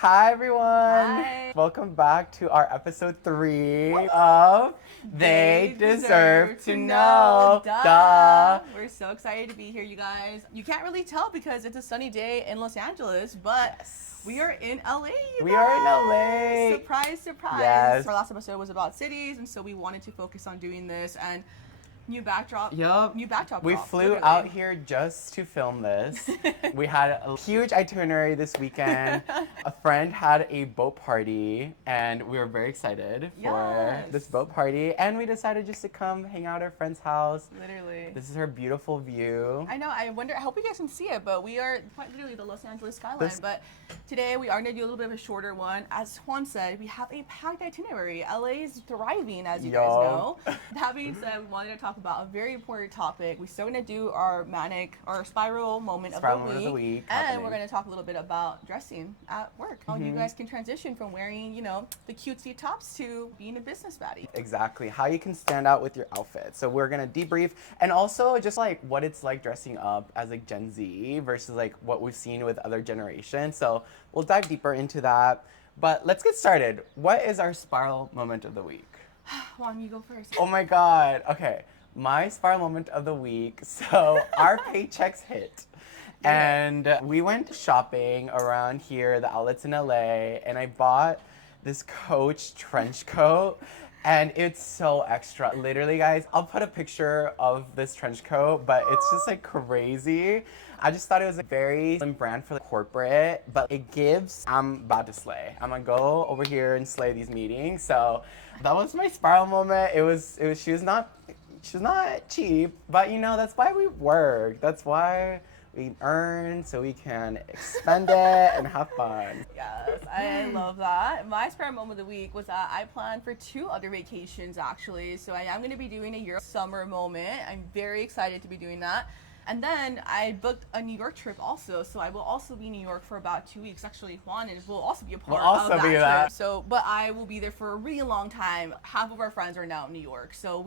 Hi everyone! Hi. Welcome back to our episode 3 of They Deserve to Know. Duh! We're so excited to be here, you guys. You can't really tell because it's a sunny day in Los Angeles, but we are in LA, We are in LA. Surprise, surprise. Yes. Our last episode was about cities, and so we wanted to focus on doing this and new backdrop. Yup. New backdrop. We flew out here just to film this. We had a huge itinerary this weekend. A friend had a boat party, and we were very excited for this boat party. And we decided just to come hang out at our friend's house. Literally. This is her beautiful view. I know. I hope you guys can see it, but we are quite literally the Los Angeles skyline. But today we are going to do a little bit of a shorter one. As Juan said, we have a packed itinerary. LA is thriving, as you guys know. That being said, we wanted to talk about a very important topic. We're still going to do our spiral moment of the week. And we're going to talk a little bit about dressing at work. How you guys can transition from wearing, the cutesy tops to being a business baddie. Exactly. How you can stand out with your outfit. So we're going to debrief, and also just like what it's like dressing up as like Gen Z versus like what we've seen with other generations. So we'll dive deeper into that. But let's get started. What is our spiral moment of the week? Juan, you go first. Oh my God. Okay. My spiral moment of the week. So our paychecks hit. And we went shopping around here, the outlets in LA, and I bought this Coach trench coat. And it's so extra. Literally, guys, I'll put a picture of this trench coat, but it's just like crazy. I just thought it was a very slim brand for the corporate, but it gives, I'm about to slay. I'm gonna go over here and slay these meetings. So that was my spiral moment. She was not cheap, but that's why we work. That's why we earn, so we can expend it and have fun. Yes, I love that. My spiral moment of the week was that I planned for 2 other vacations actually. So I am going to be doing a Europe summer moment. I'm very excited to be doing that. And then I booked a New York trip also, so I will also be in New York for about 2 weeks. Actually, Juan will also be a part of that trip. So, but I will be there for a really long time. Half of our friends are now in New York, so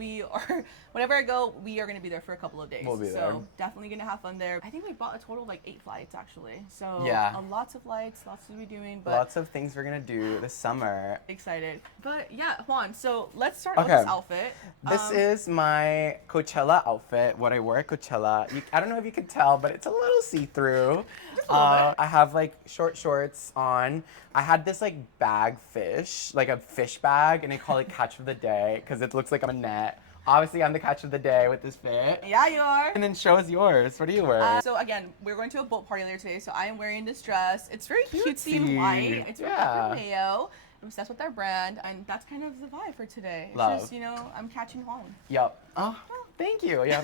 whenever I go, we are going to be there for a couple of days. We'll be there. So definitely going to have fun there. I think we bought a total of like 8 flights actually. So lots of flights, lots to be doing. But lots of things we're going to do this summer. Excited. But yeah, Juan, so let's start with this outfit. This is my Coachella outfit, what I wear at Coachella. I don't know if you can tell, but it's a little see-through. I have like short shorts on. I had this like bag fish, like a fish bag, and I call it catch of the day because it looks like I'm a net. Obviously, I'm the catch of the day with this fit. Yeah, you are. And then show us yours. What are you wearing? So again, we're going to a boat party later today, so I am wearing this dress. It's very cutesy and white. It's from Mayo. I'm obsessed with their brand, and that's kind of the vibe for today. It's Love. just, I'm catching Juan. Yup. Oh, thank you. Yeah.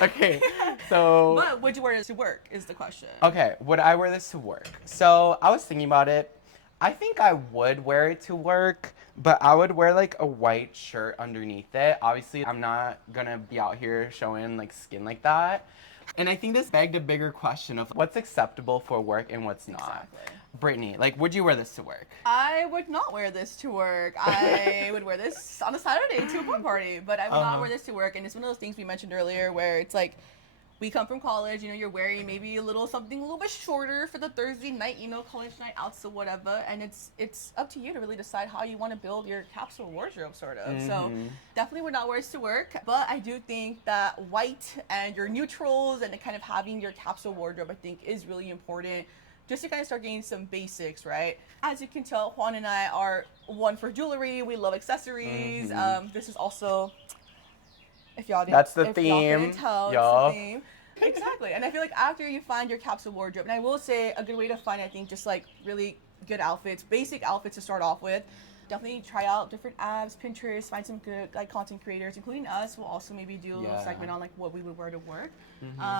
Okay, so. But would you wear this to work is the question. Okay, would I wear this to work? So I was thinking about it. I think I would wear it to work, but I would wear like a white shirt underneath it. Obviously, I'm not gonna be out here showing like skin like that. And I think this begged a bigger question of what's acceptable for work and what's not. Exactly. Brittany, like, would you wear this to work? I would not wear this to work. I would wear this on a Saturday to a boat party, but I would not wear this to work. And it's one of those things we mentioned earlier where it's like, we come from college, you're wearing maybe something a little bit shorter for the Thursday night, college night out, so whatever. And it's up to you to really decide how you want to build your capsule wardrobe, sort of. So definitely would not wear this to work. But I do think that white and your neutrals and kind of having your capsule wardrobe, I think, is really important. Just to kind of start getting some basics, right? As you can tell, Juan and I are one for jewelry. We love accessories. This is also, if y'all didn't, that's the if theme. Y'all couldn't tell, it's the theme. Exactly. And I feel like after you find your capsule wardrobe, and I will say a good way to find, I think, just like really good outfits, basic outfits to start off with. Definitely try out different apps, Pinterest, find some good like content creators, including us. We'll also maybe do a little segment on like what we would wear to work.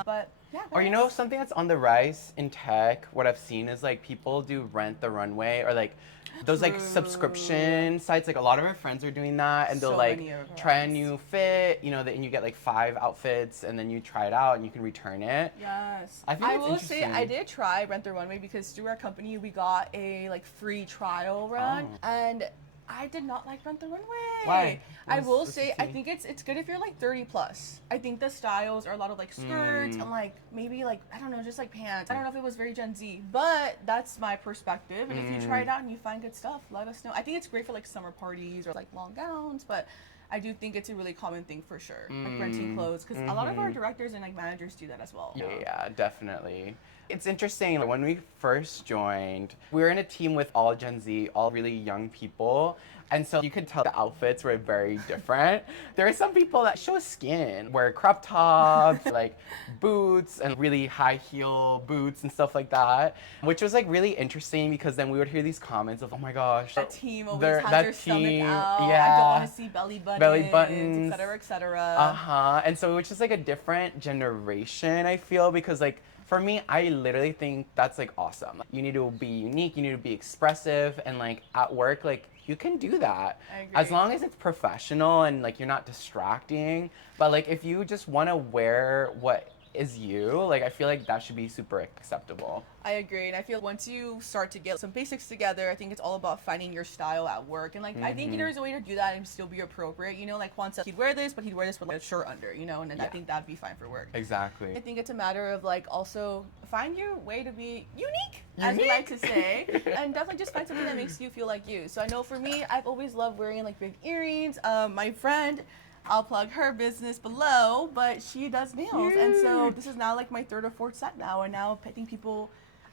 But yeah. Or something that's on the rise in tech, what I've seen is like people do Rent the Runway or like those like subscription sites. Like a lot of our friends are doing that, and they'll like try a new fit, and you get like 5 outfits, and then you try it out and you can return it. Yes. I will say I did try Rent the Runway because through our company we got a like free trial run, and I did not like Rent the Runway. Why? I will What's say, your I tea? think it's good if you're like 30 plus. I think the styles are a lot of like skirts and like maybe like, I don't know, just like pants. I don't know if it was very Gen Z, but that's my perspective. And if you try it out and you find good stuff, let us know. I think it's great for like summer parties or like long gowns, but I do think it's a really common thing for sure, like renting clothes, because a lot of our directors and like managers do that as well. Yeah, definitely. It's interesting. When we first joined, we were in a team with all Gen Z, all really young people. And so you could tell the outfits were very different. There are some people that show skin, wear crop tops, like boots and really high heel boots and stuff like that, which was like really interesting because then we would hear these comments of, oh my gosh, That team always they're- has that their stomach team, out. I yeah. don't want to see belly buttons, et cetera, et cetera. And so it's just like a different generation, I feel, because like for me, I literally think that's like awesome. You need to be unique, you need to be expressive, and like at work, like you can do that. I agree. As long as it's professional and like you're not distracting. But like if you just want to wear what is you, like I feel like that should be super acceptable. I agree, and I feel once you start to get some basics together, I think it's all about finding your style at work. And like I think there's a way to do that and still be appropriate. You know, like Juan said, he'd wear this, but he'd wear this with like a shirt under. You know, and then I think that'd be fine for work. Exactly. I think it's a matter of like also find your way to be unique, as we like to say, and definitely just find something that makes you feel like you. So I know for me, I've always loved wearing like big earrings. My friend, I'll plug her business below, but she does nails, and so this is now like my third or fourth set now, and now I think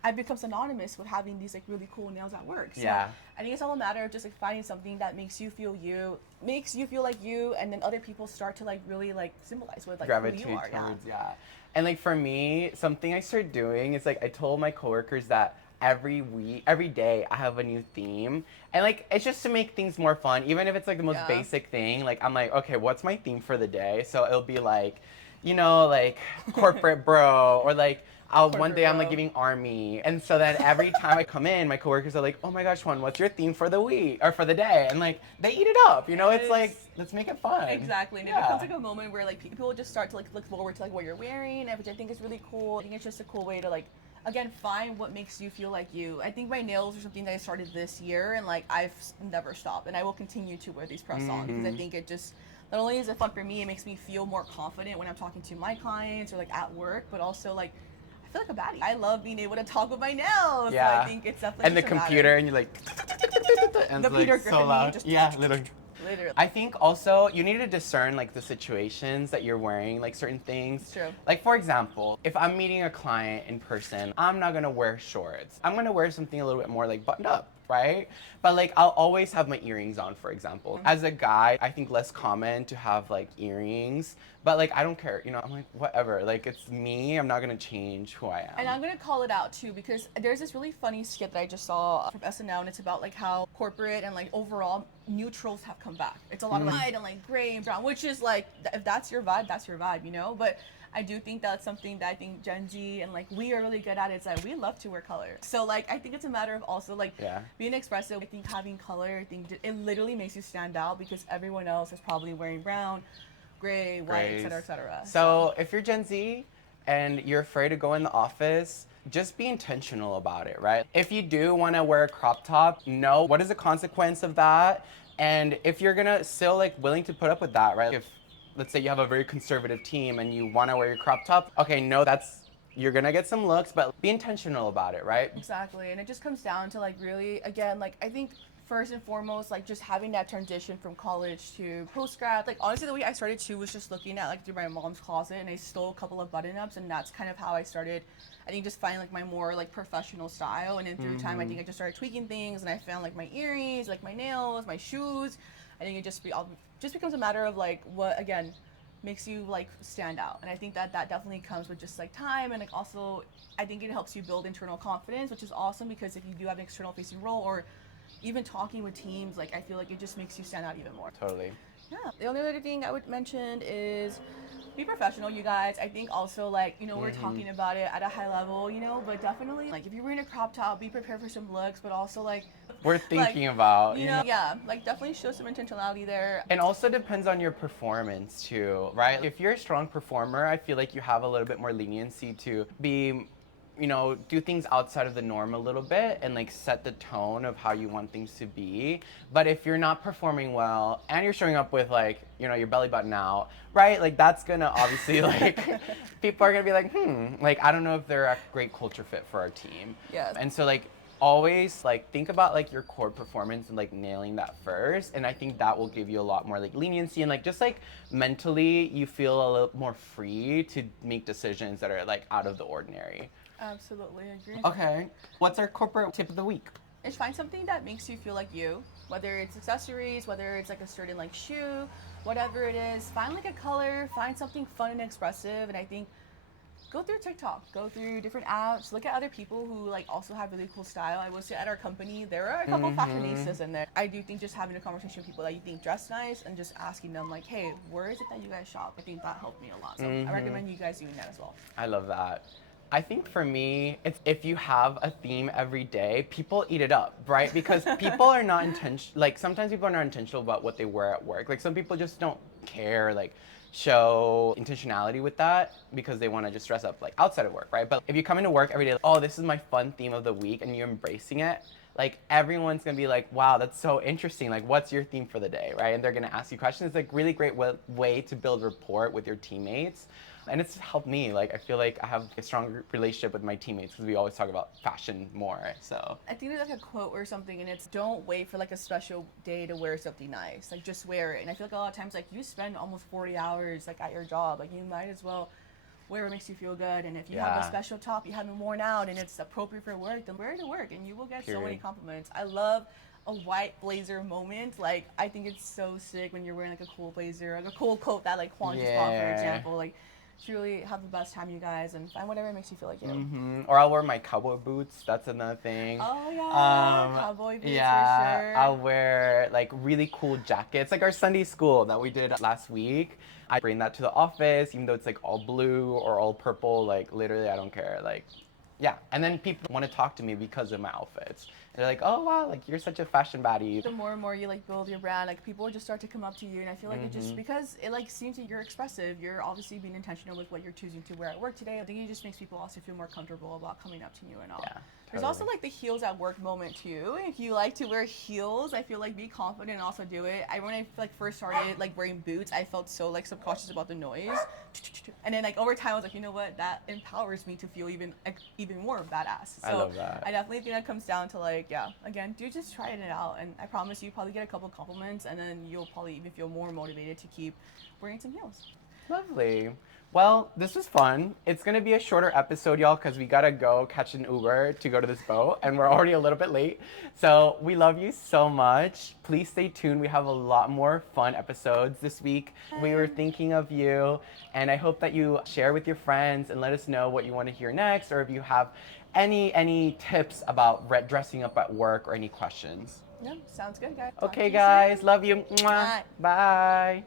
I've become synonymous with having these like really cool nails at work. So Yeah. I think it's all a matter of just like finding something that makes you feel like you, and then other people start to like really like symbolize with like Gravitate who you are. towards, yeah. And like for me, something I started doing is like I told my coworkers that every day I have a new theme. And like it's just to make things more fun, even if it's like the most basic thing. Like I'm like, okay, what's my theme for the day? So it'll be like, you know, like corporate bro, or like one day I'm like giving army. And so then every time I come in, my coworkers are like, oh my gosh, Juan, what's your theme for the week or for the day? And like they eat it up, you know. It's like, let's make it fun. Exactly, and it becomes like a moment where like people just start to like look forward to like what you're wearing, which I think is really cool. I think it's just a cool way to like, again, find what makes you feel like you. I think my nails are something that I started this year, and like I've never stopped, and I will continue to wear these press-ons because I think it just not only is it fun for me, it makes me feel more confident when I'm talking to my clients or like at work, but also like I feel like a baddie. I love being able to talk with my nails. Yeah. So I think it's definitely And the computer, and you're like, and The it's Peter like so Griffin loud. meme, just Yeah, literally. literally. I think also you need to discern like the situations that you're wearing like certain things. True. Like for example, if I'm meeting a client in person, I'm not gonna wear shorts. I'm gonna wear something a little bit more like buttoned up, right? But like I'll always have my earrings on, for example. As a guy, I think less common to have like earrings, but like I don't care, you know. I'm like whatever. Like it's me. I'm not gonna change who I am. And I'm gonna call it out too because there's this really funny skit that I just saw from SNL, and it's about like how corporate and like overall neutrals have come back. It's a lot of like white and like gray and brown, which is like if that's your vibe, you know. But I do think that's something that I think Gen Z and like we are really good at. It's like we love to wear color. So like I think it's a matter of also like being expressive. I think having color, I think it literally makes you stand out because everyone else is probably wearing brown, gray, white, et cetera, et cetera. So if you're Gen Z and you're afraid to go in the office, just be intentional about it, right? If you do want to wear a crop top, know what is the consequence of that, and if you're gonna still like willing to put up with that, right? If let's say you have a very conservative team and you want to wear your crop top, okay, no, you're gonna get some looks, but be intentional about it, right? Exactly, and it just comes down to like really, again, like I think first and foremost, like just having that transition from college to post-grad. Like honestly, the way I started too was just looking at like through my mom's closet, and I stole a couple of button-ups, and that's kind of how I started. I think just finding like my more like professional style, and then through time, I think I just started tweaking things, and I found like my earrings, like my nails, my shoes. I think it just becomes a matter of like what again makes you like stand out, and I think that definitely comes with just like time, and like also I think it helps you build internal confidence, which is awesome because if you do have an external facing role or even talking with teams, like I feel like it just makes you stand out even more. Totally. Yeah. The only other thing I would mention is be professional, you guys. I think also like, you know, we're talking about it at a high level, you know, but definitely like if you're wearing a crop top, be prepared for some looks, but also like We're thinking about, you know, yeah, like definitely show some intentionality there. And also depends on your performance too, right? If you're a strong performer, I feel like you have a little bit more leniency to be, you know, do things outside of the norm a little bit and like set the tone of how you want things to be. But if you're not performing well and you're showing up with like, you know, your belly button out, right? Like that's gonna obviously like, people are gonna be like, like I don't know if they're a great culture fit for our team. Yes. And so like, always like think about like your core performance and like nailing that first, and I think that will give you a lot more like leniency and like just like mentally you feel a little more free to make decisions that are like out of the ordinary. Absolutely agree. Okay, what's our corporate tip of the week? Is find something that makes you feel like you, whether it's accessories, whether it's like a certain like shoe, whatever it is. Find like a color, find something fun and expressive, and I think go through TikTok, go through different apps, look at other people who like also have really cool style. I will say at our company, there are a couple fashionistas in there. I do think just having a conversation with people that you think dress nice and just asking them like, hey, where is it that you guys shop? I think that helped me a lot. So I recommend you guys doing that as well. I love that. I think for me, it's if you have a theme every day, people eat it up, right? Because people are not intentional, like sometimes people are not intentional about what they wear at work. Like some people just don't care, like show intentionality with that because they want to just dress up like outside of work, right? But if you come into work every day, like, oh, this is my fun theme of the week, and you're embracing it, like everyone's gonna be like, wow, that's so interesting. Like, what's your theme for the day, right? And they're gonna ask you questions. It's like really great way to build rapport with your teammates. And it's helped me. Like, I feel like I have a strong relationship with my teammates because we always talk about fashion more. So I think there's like a quote or something, and it's don't wait for like a special day to wear something nice. Like just wear it. And I feel like a lot of times, like you spend almost 40 hours like at your job. Like you might as well wear what makes you feel good. And if you have a special top you haven't worn out and it's appropriate for work, then wear it to work, and you will get so many compliments. I love a white blazer moment. Like I think it's so sick when you're wearing like a cool blazer, like a cool coat that like Juan just bought, for example. Like truly have the best time, you guys, and find whatever makes you feel like you. Or I'll wear my cowboy boots. That's another thing. Oh yeah, cowboy boots for sure. I'll wear like really cool jackets, like our Sunday school that we did last week. I bring that to the office, even though it's like all blue or all purple. Like literally, I don't care. Like, yeah. And then people want to talk to me because of my outfits. They're like, oh wow, like you're such a fashion baddie. The more and more you like build your brand, like people will just start to come up to you, and I feel like it just because it like seems that you're expressive, you're obviously being intentional with what you're choosing to wear at work today. I think it just makes people also feel more comfortable about coming up to you and all. Yeah. There's also like the heels at work moment too. If you like to wear heels, I feel like be confident and also do it. When I like first started like wearing boots, I felt so like subconscious about the noise, and then like over time I was like, you know what, that empowers me to feel even more badass. So I love that. I definitely think that comes down to like, yeah, again, do just trying it out, and I promise you probably get a couple compliments, and then you'll probably even feel more motivated to keep wearing some heels. Lovely. Well, this was fun. It's going to be a shorter episode, y'all, because we got to go catch an Uber to go to this boat, and we're already a little bit late. So we love you so much. Please stay tuned. We have a lot more fun episodes this week. We were thinking of you, and I hope that you share with your friends and let us know what you want to hear next, or if you have any tips about dressing up at work or any questions. Yeah, sounds good, guys. Okay, guys. Love you. Mwah. Bye. Bye.